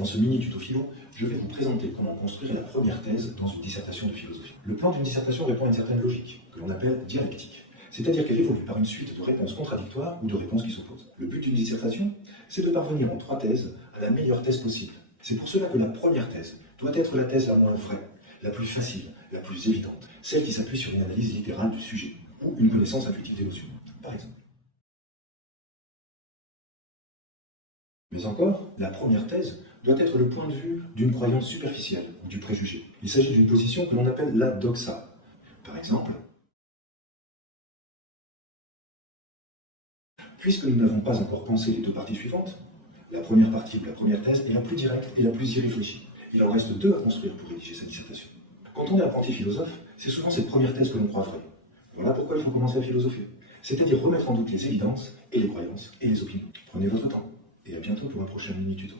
Dans ce mini tuto philo, je vais vous présenter comment construire la première thèse dans une dissertation de philosophie. Le plan d'une dissertation répond à une certaine logique, que l'on appelle dialectique. C'est-à-dire qu'elle évolue par une suite de réponses contradictoires ou de réponses qui s'opposent. Le but d'une dissertation, c'est de parvenir en 3 thèses à la meilleure thèse possible. C'est pour cela que la première thèse doit être la thèse la moins vraie, la plus facile, la plus évidente, celle qui s'appuie sur une analyse littérale du sujet ou une connaissance intuitive des notions, par exemple. Mais encore, la première thèse doit être le point de vue d'une croyance superficielle ou du préjugé. Il s'agit d'une position que l'on appelle la doxa. Par exemple, puisque nous n'avons pas encore pensé les 2 parties suivantes, la première partie ou la première thèse est la plus directe et la plus irréfléchie. Il en reste 2 à construire pour rédiger sa dissertation. Quand on est apprenti philosophe, c'est souvent cette première thèse que l'on croit vraie. Voilà pourquoi il faut commencer à philosopher. C'est-à-dire remettre en doute les évidences et les croyances et les opinions. Prenez votre temps et à bientôt pour un prochain mini tuto.